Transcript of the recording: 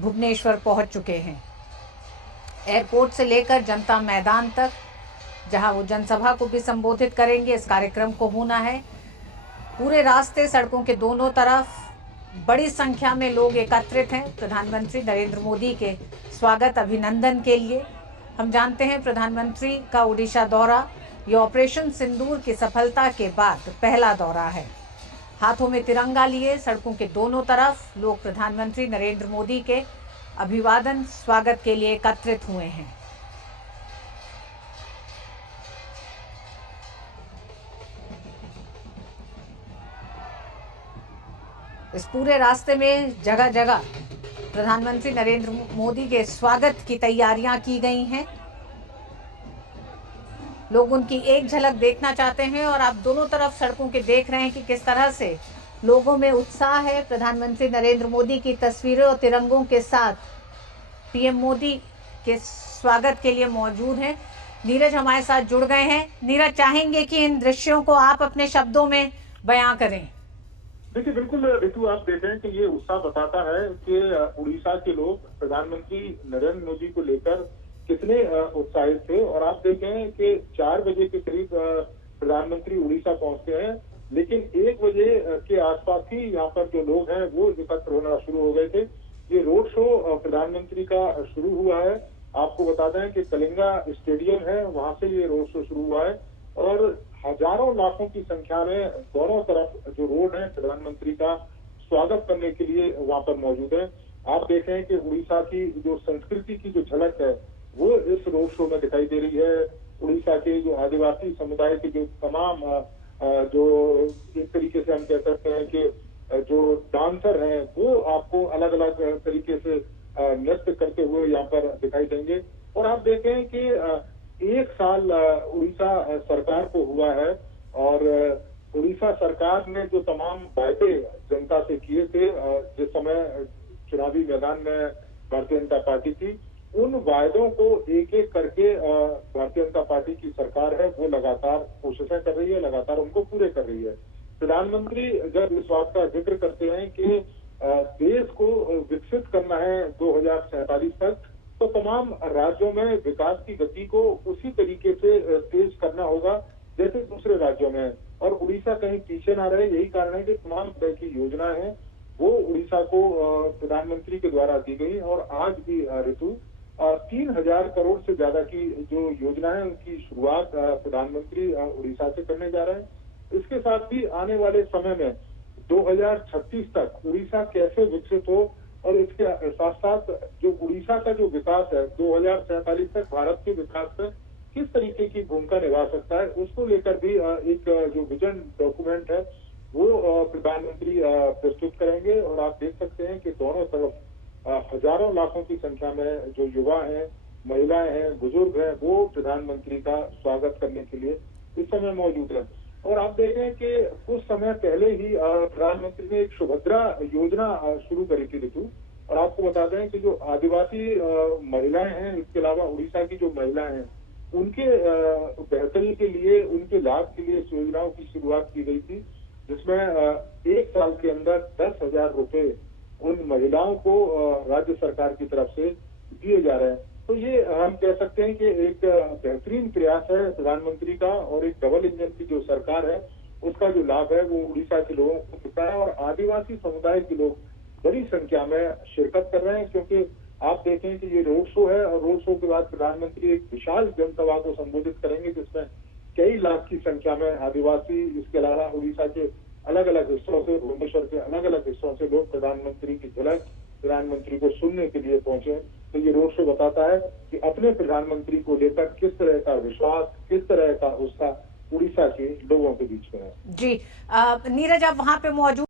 भुवनेश्वर पहुंच चुके हैं। एयरपोर्ट से लेकर जनता मैदान तक, जहां वो जनसभा को भी संबोधित करेंगे, इस कार्यक्रम को होना है। पूरे रास्ते सड़कों के दोनों तरफ बड़ी संख्या में लोग एकत्रित हैं प्रधानमंत्री नरेंद्र मोदी के स्वागत अभिनंदन के लिए। हम जानते हैं प्रधानमंत्री का ओडिशा दौरा ये ऑपरेशन सिंदूर की सफलता के बाद पहला दौरा है। हाथों में तिरंगा लिए सड़कों के दोनों तरफ लोग प्रधानमंत्री नरेंद्र मोदी के अभिवादन स्वागत के लिए एकत्रित हुए हैं। इस पूरे रास्ते में जगह जगह प्रधानमंत्री नरेंद्र मोदी के स्वागत की तैयारियां की गई हैं। लोग उनकी एक झलक देखना चाहते हैं और आप दोनों तरफ सड़कों के देख रहे हैं कि किस तरह से लोगों में उत्साह है। प्रधानमंत्री नरेंद्र मोदी की तस्वीरें और तिरंगों के साथ पीएम मोदी के स्वागत के लिए मौजूद हैं। नीरज हमारे साथ जुड़ गए हैं। नीरज, चाहेंगे कि इन दृश्यों को आप अपने शब्दों में बयां करें। देखिए, बिल्कुल ऋतु, आप देख रहे हैं कि ये उत्साह बताता है कि उड़ीसा के लोग प्रधानमंत्री नरेंद्र मोदी को लेकर कितने उत्साहित थे। और आप देख रहे हैं कि 4 बजे के करीब प्रधानमंत्री उड़ीसा पहुंचते हैं, लेकिन 1 बजे के आसपास ही यहाँ पर जो लोग हैं वो एकत्र होना शुरू हो गए थे। ये रोड शो प्रधानमंत्री का शुरू हुआ है। आपको बता दें कि कलिंगा स्टेडियम है, वहां से ये रोड शो शुरू हुआ है और हजारों लाखों की संख्या में दोनों तरफ जो रोड है प्रधानमंत्री का स्वागत करने के लिए वहां पर मौजूद है। आप देख रहे हैं कि उड़ीसा की जो संस्कृति की जो झलक है वो इस रोड शो में दिखाई दे रही है। उड़ीसा के जो आदिवासी समुदाय के जो तमाम जो एक तरीके से हम कह सकते हैं कि जो डांसर हैं वो आपको अलग अलग तरीके से नृत्य करते हुए यहाँ पर दिखाई देंगे। और आप देखें कि 1 साल उड़ीसा सरकार को हुआ है और उड़ीसा सरकार ने जो तमाम वायदे जनता से किए थे जिस समय चुनावी मैदान में भारतीय जनता पार्टी थी, उन वायदों को एक एक करके भारतीय जनता पार्टी की सरकार है वो लगातार कोशिशें कर रही है, लगातार उनको पूरे कर रही है। प्रधानमंत्री जब इस बात का जिक्र करते हैं कि देश को विकसित करना है 2047 तक, तो तमाम राज्यों में विकास की गति को उसी तरीके से तेज करना होगा जैसे दूसरे राज्यों में, और उड़ीसा कहीं पीछे ना रहे। यही कारण है कि तमाम तरह की योजनाएं हैं वो उड़ीसा को प्रधानमंत्री के द्वारा दी गई। और आज भी ऋतु 3000 करोड़ से ज्यादा की जो योजना है उनकी शुरुआत प्रधानमंत्री उड़ीसा से करने जा रहे हैं। इसके साथ भी आने वाले समय में 2036 तक उड़ीसा कैसे विकसित हो और इसके साथ साथ जो उड़ीसा का जो विकास है 2047 तक भारत के विकास में किस तरीके की भूमिका निभा सकता है, उसको लेकर भी एक जो विजन डॉक्यूमेंट है वो प्रधानमंत्री प्रस्तुत करेंगे। और आप देख सकते हैं कि दोनों तरफ हजारों लाखों की संख्या में जो युवा हैं, महिलाएं हैं, बुजुर्ग हैं, वो प्रधानमंत्री का स्वागत करने के लिए इस समय मौजूद है। और आप देखें कि कुछ समय पहले ही प्रधानमंत्री ने एक सुभद्रा योजना शुरू करी थी ऋतु। और आपको बता दें कि जो आदिवासी महिलाएं हैं, इसके अलावा उड़ीसा की जो महिलाएं हैं, उनके बेहतरी के लिए, उनके लाभ के लिए इस योजनाओं की शुरुआत की गई थी, जिसमें 1 साल के अंदर 10,000 रुपए उन महिलाओं को राज्य सरकार की तरफ से दिए जा रहे हैं। तो ये हम कह सकते हैं कि एक बेहतरीन प्रयास है प्रधानमंत्री का, और एक डबल इंजन की जो सरकार है उसका जो लाभ है वो उड़ीसा के लोगों को मिलता है। और आदिवासी समुदाय के लोग बड़ी संख्या में शिरकत कर रहे हैं, क्योंकि आप देखें कि ये रोड शो है और रोड शो के बाद प्रधानमंत्री एक विशाल जनसभा को संबोधित करेंगे जिसमें कई लाख की संख्या में आदिवासी, इसके अलावा उड़ीसा के अलग अलग हिस्सों से, भुवनेश्वर के अलग अलग हिस्सों से लोग प्रधानमंत्री की झलक, प्रधानमंत्री को सुनने के लिए पहुंचे। तो ये रोड शो बताता है कि अपने प्रधानमंत्री को लेकर किस तरह का विश्वास, किस तरह का उत्साह उड़ीसा के लोगों के बीच में है। जी नीरज, आप वहां पे मौजूद